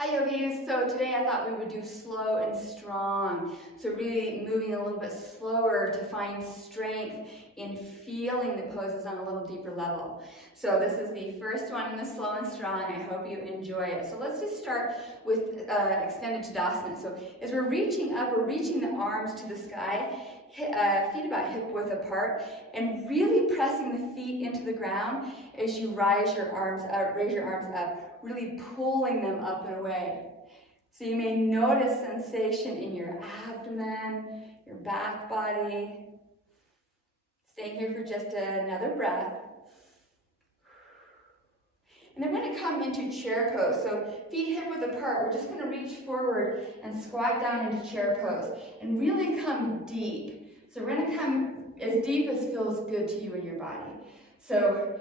Hi yogis, so today I thought we would do slow and strong. So really moving a little bit slower to find strength in feeling the poses on a little deeper level. So this is the first one in the slow and strong. I hope you enjoy it. So let's just start with extended Tadasana. So as we're reaching up, we're reaching the arms to the sky, feet about hip width apart, and really pressing the feet into the ground as you raise your arms up, really pulling them up and away. So you may notice sensation in your abdomen, your back body. Staying here for just another breath. And then we're going to come into chair pose. So feet hip width apart, we're just going to reach forward and squat down into chair pose and really come deep. So we're going to come as deep as feels good to you in your body. So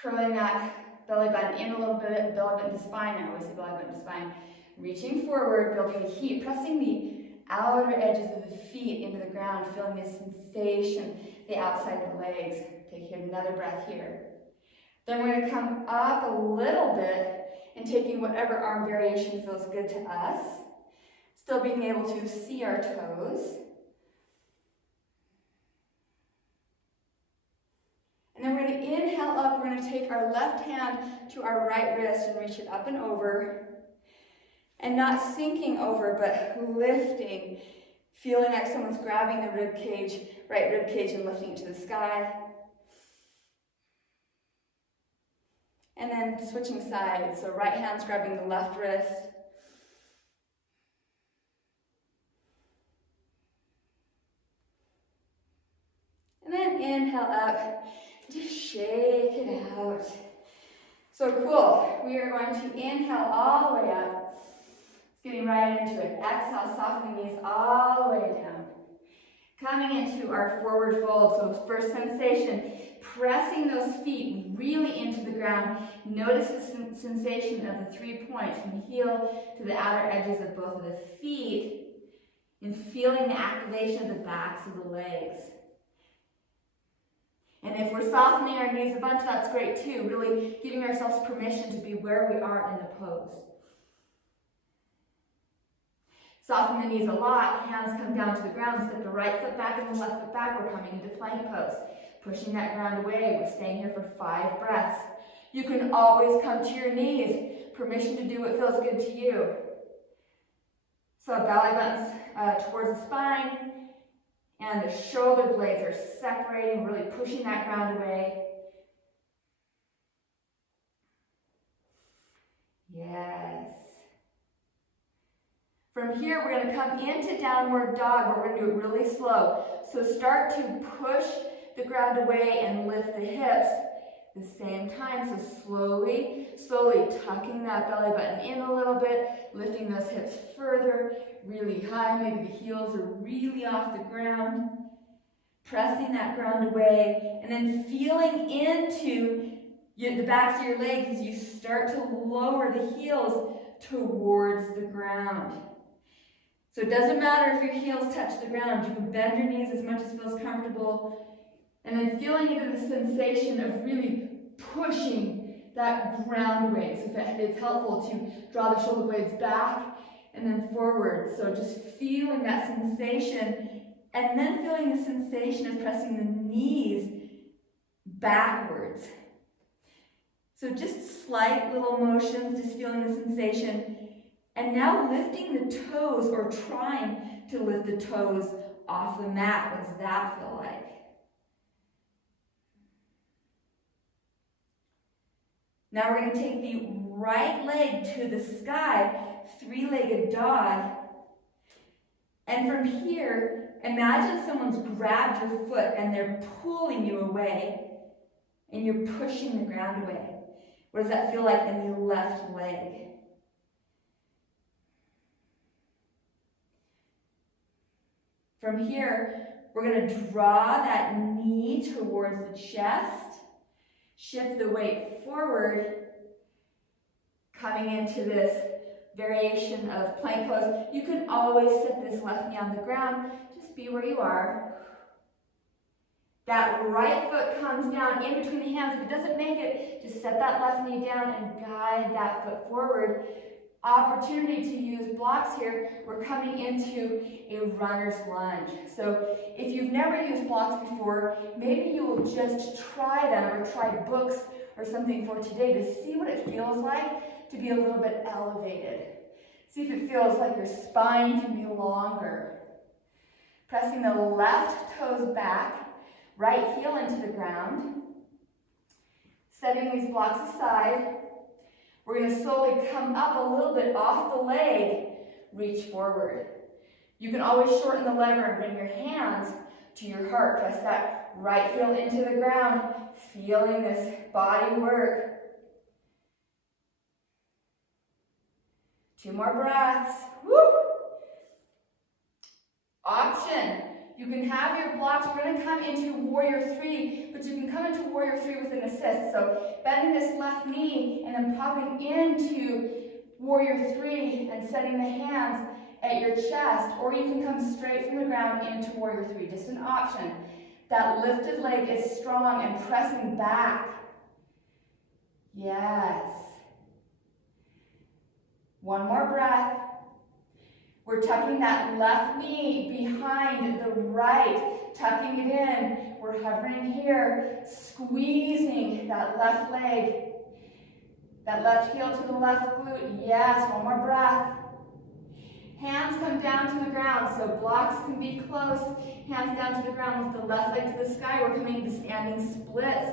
curling that belly button in a little bit, belly button to spine. I always say belly button to spine. Reaching forward, building the heat, pressing the outer edges of the feet into the ground, feeling this sensation, the outside of the legs. Take another breath here. Then we're going to come up a little bit and taking whatever arm variation feels good to us. Still being able to see our toes. And then we're going to inhale up. We're going to take our left hand to our right wrist and reach it up and over. And not sinking over, but lifting. Feeling like someone's grabbing the rib cage, right rib cage, and lifting it to the sky. And then switching sides. So right hand's grabbing the left wrist. And then inhale up. Just shake it out. So cool. We are going to inhale all the way up. It's getting right into it. Exhale, softening the knees all the way down. Coming into our forward fold. So first sensation, pressing those feet really into the ground. Notice the sensation of the 3 points from the heel to the outer edges of both of the feet, and feeling the activation of the backs of the legs. And if we're softening our knees a bunch, that's great too. Really giving ourselves permission to be where we are in the pose. Soften the knees a lot, hands come down to the ground, step the right foot back and the left foot back. We're coming into plank pose. Pushing that ground away. We're staying here for 5 breaths. You can always come to your knees. Permission to do what feels good to you. So belly buttons towards the spine, and the shoulder blades are separating, really pushing that ground away. Yes. From here, we're going to come into downward dog, but we're going to do it really slow. So start to push the ground away and lift the hips at the same time. So slowly tucking that belly button in a little bit, lifting those hips further, really high. Maybe the heels are really off the ground. Pressing that ground away, and then feeling into the backs of your legs as you start to lower the heels towards the ground. So it doesn't matter if your heels touch the ground. You can bend your knees as much as feels comfortable. And then feeling into the sensation of really pushing that ground away. So if it's helpful to draw the shoulder blades back and then forward. So just feeling that sensation, and then feeling the sensation of pressing the knees backwards. So just slight little motions, just feeling the sensation. And now lifting the toes, or trying to lift the toes off the mat. What does that feel like? Now we're going to take the right leg to the sky, 3-legged dog. And from here, imagine someone's grabbed your foot and they're pulling you away, and you're pushing the ground away. What does that feel like in the left leg? From here, we're going to draw that knee towards the chest, shift the weight forward, coming into this variation of plank pose. You can always sit this left knee on the ground. Just be where you are. That right foot comes down in between the hands. If it doesn't make it, just set that left knee down and guide that foot forward. Opportunity to use blocks here. We're coming into a runner's lunge. So if you've never used blocks before, maybe you will just try them or try books or something for today to see what it feels like to be a little bit elevated. See if it feels like your spine can be longer. Pressing the left toes back, right heel into the ground. Setting these blocks aside. We're going to slowly come up a little bit off the leg, reach forward. You can always shorten the lever and bring your hands to your heart. Press that right heel into the ground, feeling this body work. 2 more breaths. Woo! Option. You can have your blocks. We're going to come into Warrior 3, but you can come into Warrior 3 with an assist. So bending this left knee and then popping into Warrior 3 and setting the hands at your chest, or you can come straight from the ground into Warrior 3. Just an option. That lifted leg is strong and pressing back. Yes. 1 more breath. We're tucking that left knee behind the right, tucking it in. We're hovering here, squeezing that left leg, that left heel to the left glute. Yes, 1 more breath. Hands come down to the ground, so blocks can be close. Hands down to the ground with the left leg to the sky. We're coming into standing splits,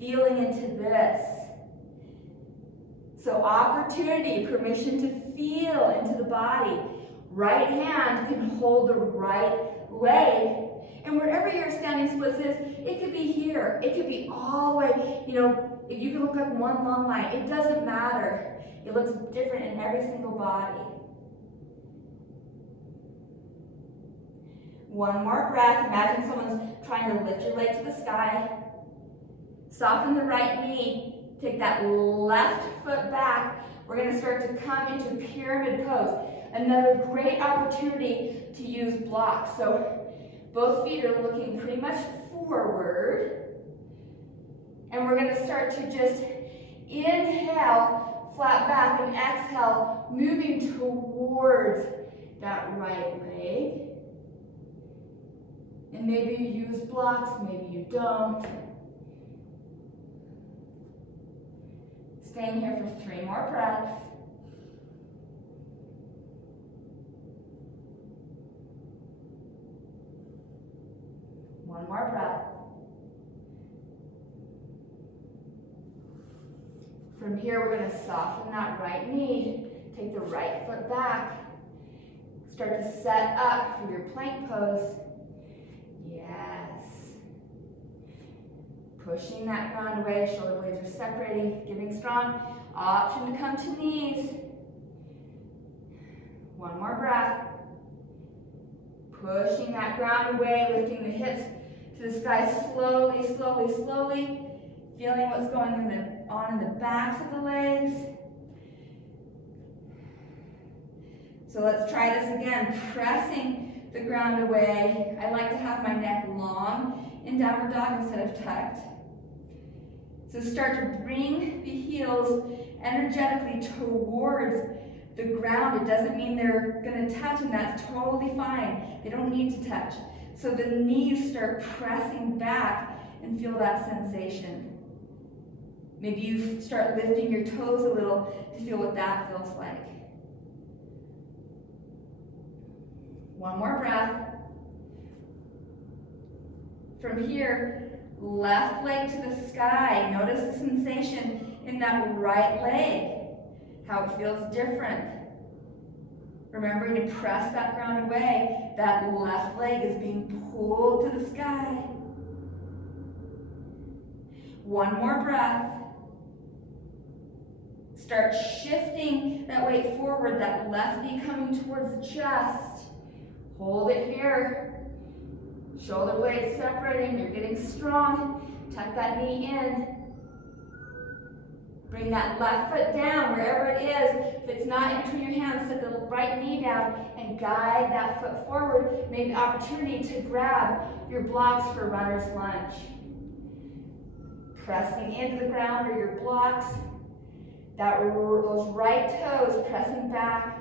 feeling into this. So opportunity, permission to feel into the body. Right hand can hold the right leg. And wherever your standing splits is, it could be here. It could be all the way, if you can look up one long line, it doesn't matter. It looks different in every single body. 1 more breath. Imagine someone's trying to lift your leg to the sky. Soften the right knee. Take that left foot back. We're going to start to come into pyramid pose. Another great opportunity to use blocks. So both feet are looking pretty much forward. And we're going to start to just inhale, flat back, and exhale, moving towards that right leg. And maybe you use blocks, maybe you don't. Staying here for 3 more breaths. One more breath. From here, we're going to soften that right knee. Take the right foot back. Start to set up for your plank pose. Yes. Pushing that ground away. Shoulder blades are separating, getting strong. Option to come to knees. 1 more breath. Pushing that ground away, lifting the hips to the sky slowly, slowly, slowly. Feeling what's going on in the backs of the legs. So let's try this again. Pressing the ground away. I like to have my neck long in downward dog instead of tucked. So start to bring the heels energetically towards the ground. It doesn't mean they're going to touch, and that's totally fine. They don't need to touch. So the knees start pressing back and feel that sensation. Maybe you start lifting your toes a little to feel what that feels like. 1 more breath. From here, left leg to the sky. Notice the sensation in that right leg, how it feels different. Remembering to press that ground away. That left leg is being pulled to the sky. 1 more breath. Start shifting that weight forward, that left knee coming towards the chest. Hold it here. Shoulder blades separating, you're getting strong. Tuck that knee in. Bring that left foot down wherever it is. If it's not in between your hands, set the right knee down and guide that foot forward. Make the opportunity to grab your blocks for runner's lunge. Pressing into the ground or your blocks. those right toes pressing back.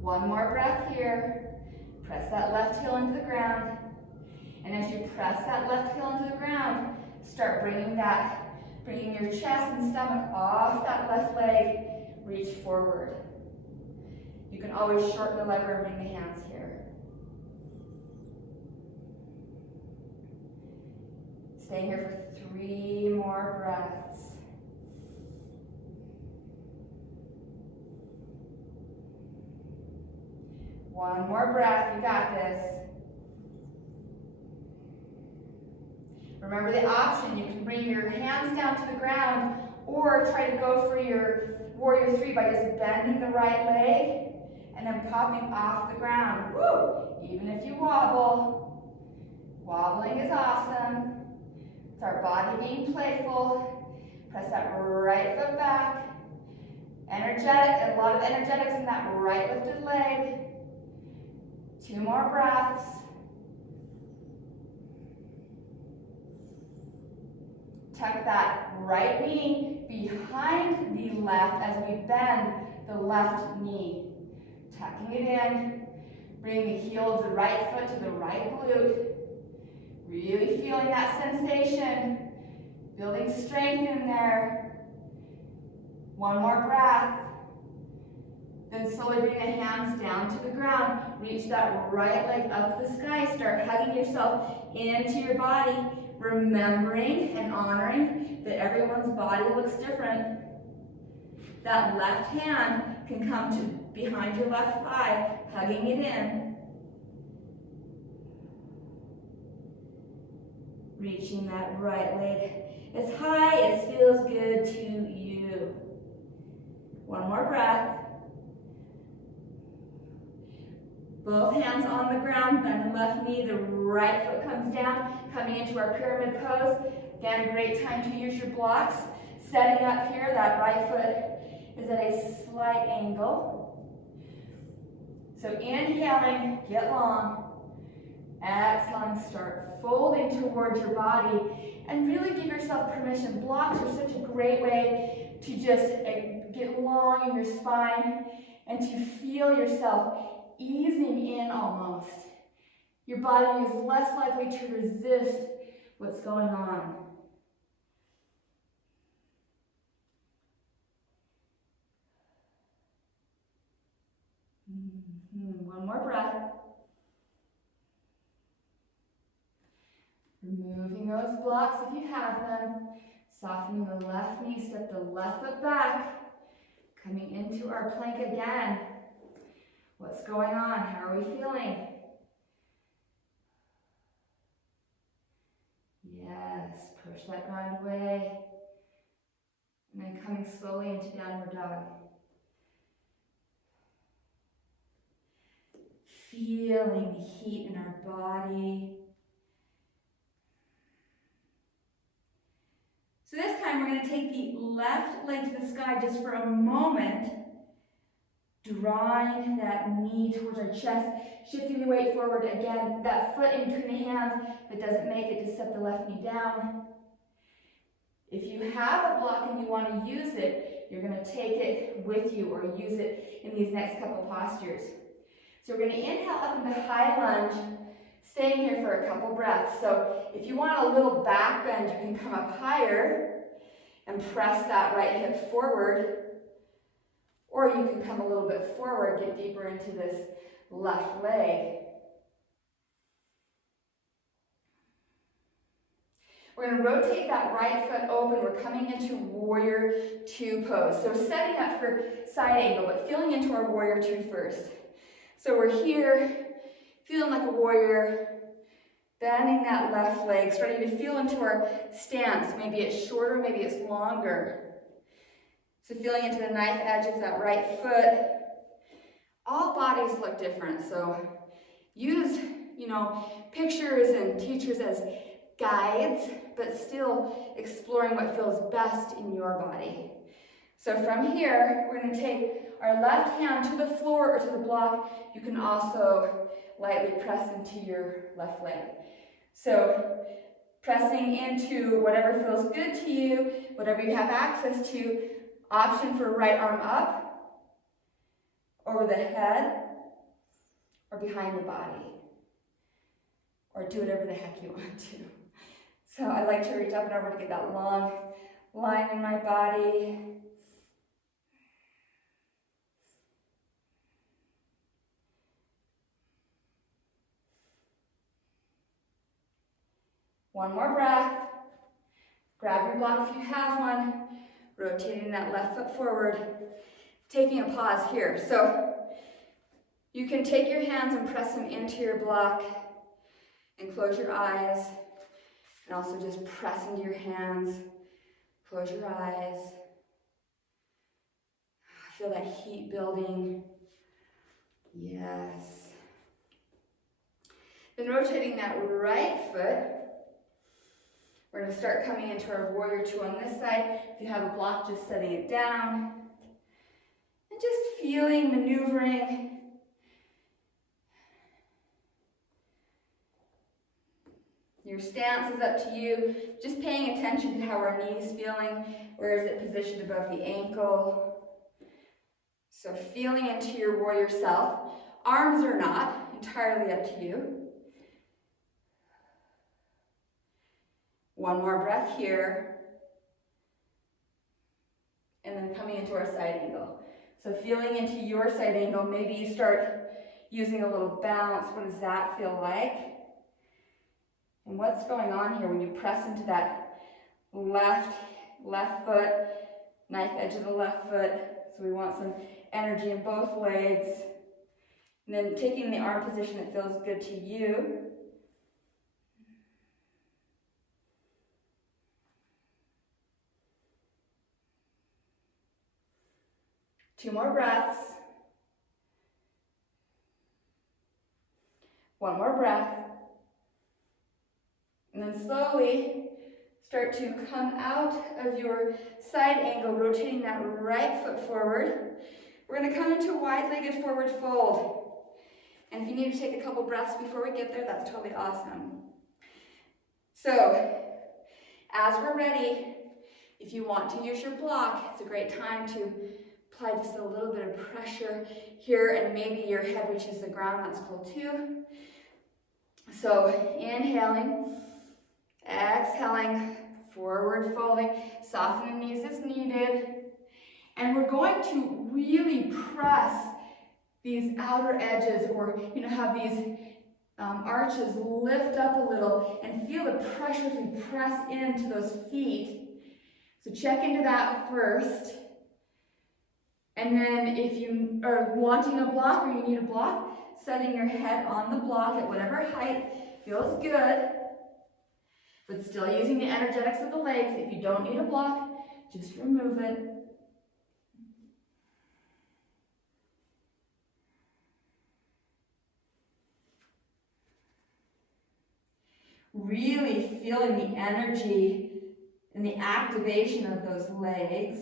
One more breath here. Press that left heel into the ground. And as you press that left heel into the ground, start bringing your chest and stomach off that left leg. Reach forward. You can always shorten the lever and bring the hands here. Staying here for 3 more breaths. One more breath, you got this. Remember the option, you can bring your hands down to the ground or try to go for your warrior 3 by just bending the right leg and then popping off the ground. Woo! Even if you wobble, wobbling is awesome. It's our body being playful. Press that right foot back. Energetic, a lot of energetics in that right lifted leg. 2 more breaths. Tuck that right knee behind the left as we bend the left knee. Tucking it in. Bring the heel of the right foot to the right glute. Really feeling that sensation. Building strength in there. 1 more breath. Then slowly bring the hands down to the ground. Reach that right leg up to the sky. Start hugging yourself into your body. Remembering and honoring that everyone's body looks different. That left hand can come to behind your left thigh, hugging it in. Reaching that right leg as high as feels good to you. 1 more breath. Both hands on the ground, bend the left knee, the right foot comes down, coming into our pyramid pose. Again, great time to use your blocks. Setting up here, that right foot is at a slight angle. So inhaling, get long. Exhaling, start folding towards your body. And really give yourself permission. Blocks are such a great way to just get long in your spine and to feel yourself easing in almost. Your body is less likely to resist what's going on. One more breath. Removing those blocks if you have them. Softening the left knee, step the left foot back. Coming into our plank again. What's going on? How are we feeling? Yes, push that ground away. And then coming slowly into downward dog. Feeling the heat in our body. So this time we're going to take the left leg to the sky just for a moment. Drawing that knee towards our chest, shifting the weight forward again, that foot in between the hands. If it doesn't make it, just step the left knee down. If you have a block and you want to use it, you're going to take it with you or use it in these next couple postures. So we're going to inhale up into high lunge, staying here for a couple breaths. So if you want a little back bend, you can come up higher and press that right hip forward. Or you can come a little bit forward, get deeper into this left leg. We're going to rotate that right foot open. We're coming into warrior 2 pose. So setting up for side angle, but feeling into our warrior 2 first. So we're here, feeling like a warrior, bending that left leg, starting to feel into our stance. Maybe it's shorter, maybe it's longer. So feeling into the knife edge of that right foot. All bodies look different, so use, pictures and teachers as guides, but still exploring what feels best in your body. So from here, we're going to take our left hand to the floor or to the block. You can also lightly press into your left leg. So pressing into whatever feels good to you, whatever you have access to. Option for right arm up, over the head, or behind the body. Or do whatever the heck you want to. So I like to reach up and over to get that long line in my body. One more breath. Grab your block if you have one. Rotating that left foot forward. Taking a pause here. So you can take your hands and press them into your block and close your eyes. And also just press into your hands. Close your eyes. Feel that heat building. Yes. Then rotating that right foot. We're going to start coming into our warrior two on this side. If you have a block, just setting it down. And just feeling, maneuvering. Your stance is up to you. Just paying attention to how our knee is feeling. Where is it positioned above the ankle? So feeling into your warrior self. Arms or not, entirely up to you. One more breath here. And then coming into our side angle. So feeling into your side angle, maybe you start using a little bounce. What does that feel like? And what's going on here when you press into that left foot, knife edge of the left foot. So we want some energy in both legs. And then taking the arm position that feels good to you. Two more breaths. One more breath. And then slowly start to come out of your side angle, rotating that right foot forward. We're going to come into wide-legged forward fold. And if you need to take a couple breaths before we get there, that's totally awesome. So, as we're ready, if you want to use your block, it's a great time to apply just a little bit of pressure here, and maybe your head reaches the ground. That's cool too. So, inhaling, exhaling, forward folding, soften the knees as needed. And we're going to really press these outer edges, or have these arches lift up a little and feel the pressure as we press into those feet. So check into that first. And then if you are wanting a block or you need a block, setting your head on the block at whatever height feels good, but still using the energetics of the legs. If you don't need a block, just remove it. Really feeling the energy and the activation of those legs.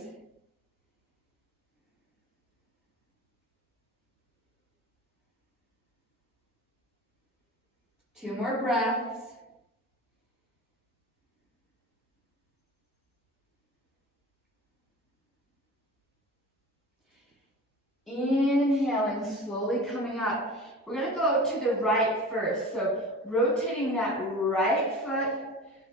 Two more breaths. Inhaling, slowly coming up. We're going to go to the right first. So rotating that right foot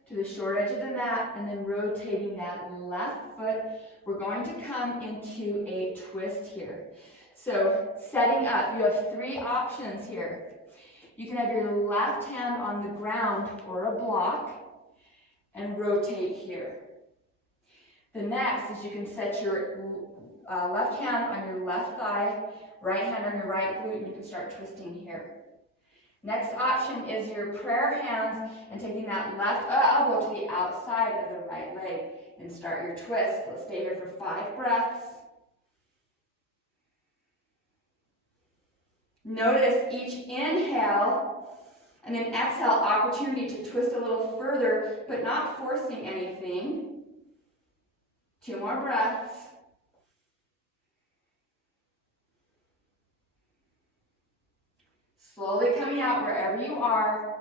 to the short edge of the mat, and then rotating that left foot. We're going to come into a twist here. So setting up, you have three options here. You can have your left hand on the ground or a block and rotate here. The next is you can set your left hand on your left thigh, right hand on your right glute, and you can start twisting here. Next option is your prayer hands and taking that left elbow to the outside of the right leg and start your twist. Let's stay here for 5 breaths. Notice each inhale and then exhale, opportunity to twist a little further, but not forcing anything. 2 more breaths. Slowly coming out wherever you are.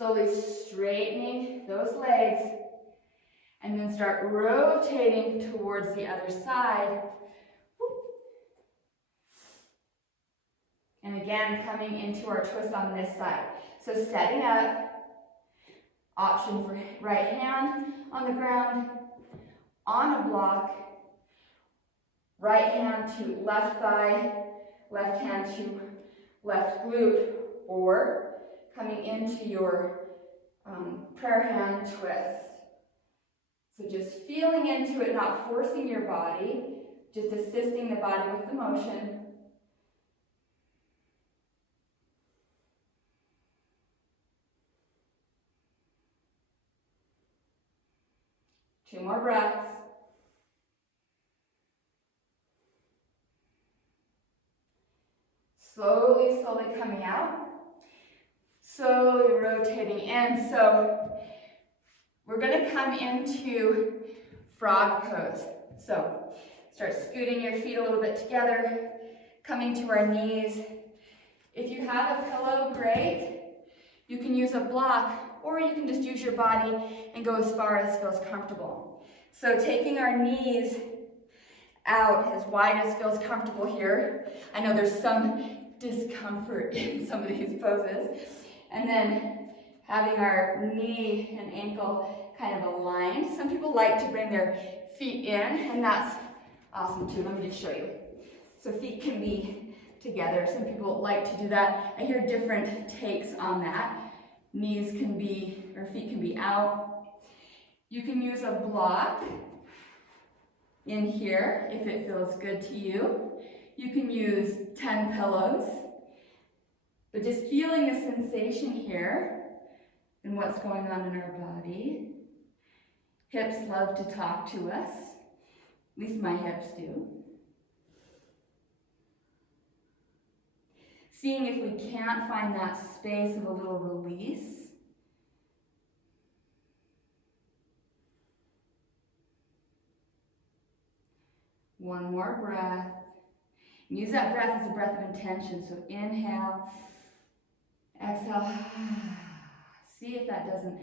Slowly straightening those legs, and then start rotating towards the other side. And again, coming into our twist on this side. So setting up, option for right hand on the ground, on a block, right hand to left thigh, left hand to left glute, or coming into your prayer hand twist. So just feeling into it, not forcing your body, just assisting the body with the motion. Two more breaths. Slowly, slowly coming out. Slowly rotating in. So we're going to come into frog pose. So start scooting your feet a little bit together, coming to our knees. If you have a pillow, great. You can use a block, or you can just use your body and go as far as feels comfortable. So taking our knees out as wide as feels comfortable here. I know there's some discomfort in some of these poses. And then having our knee and ankle kind of aligned. Some people like to bring their feet in, and that's awesome too. Let me just show you. So feet can be together. Some people like to do that. I hear different takes on that. Knees can be, or feet can be out. You can use a block in here if it feels good to you. You can use 10 pillows. But just feeling the sensation here and what's going on in our body. Hips love to talk to us. At least my hips do. Seeing if we can't find that space of a little release. One more breath. And use that breath as a breath of intention. So inhale, exhale. See if that doesn't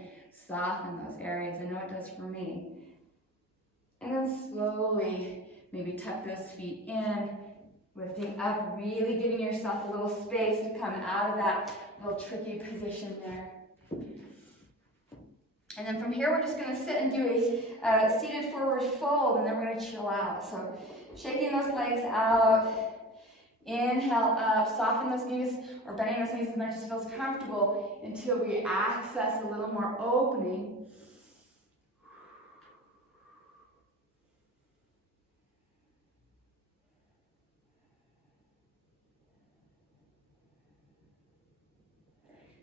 soften those areas. I know it does for me. And then slowly, maybe tuck those feet in, lifting up, really giving yourself a little space to come out of that little tricky position there. And then from here, we're just going to sit and do a seated forward fold, and then we're going to chill out. So shaking those legs out, inhale up, soften those knees, or bending those knees as much as feels comfortable until we access a little more opening.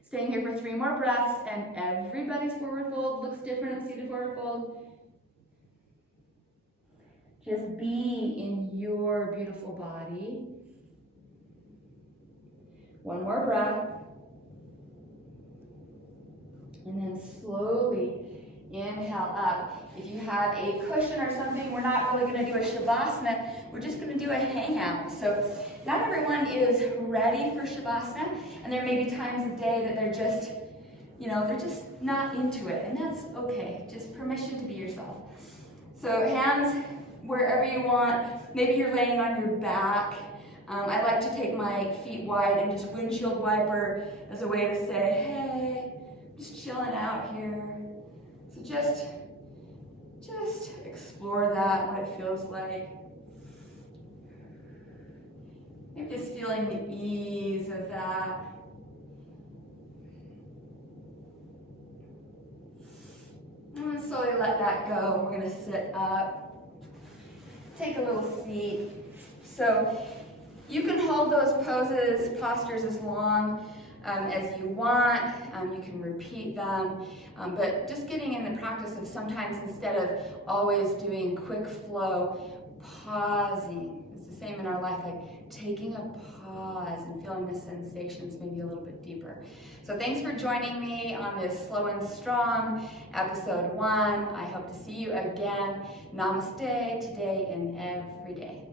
Staying here for 3 more breaths, and everybody's forward fold looks different in seated forward fold. Just be in your beautiful body. 1 more breath. And then slowly inhale up. If you have a cushion or something, we're not really going to do a Shavasana. We're just going to do a hangout. So not everyone is ready for Shavasana, and there may be times of day that they're just, they're just not into it, and that's okay. Just permission to be yourself. So hands wherever you want. Maybe you're laying on your back. I like to take my feet wide and just windshield wiper as a way to say, hey, just chilling out here. So just explore that, what it feels like. Maybe just feeling the ease of that. And then slowly let that go. We're going to sit up. Take a little seat. So you can hold those postures as long as you want. You can repeat them. But just getting in the practice of sometimes instead of always doing quick flow, pausing. It's the same in our life, like taking a pause and feeling the sensations maybe a little bit deeper. So thanks for joining me on this Slow and Strong, episode 1. I hope to see you again. Namaste today and every day.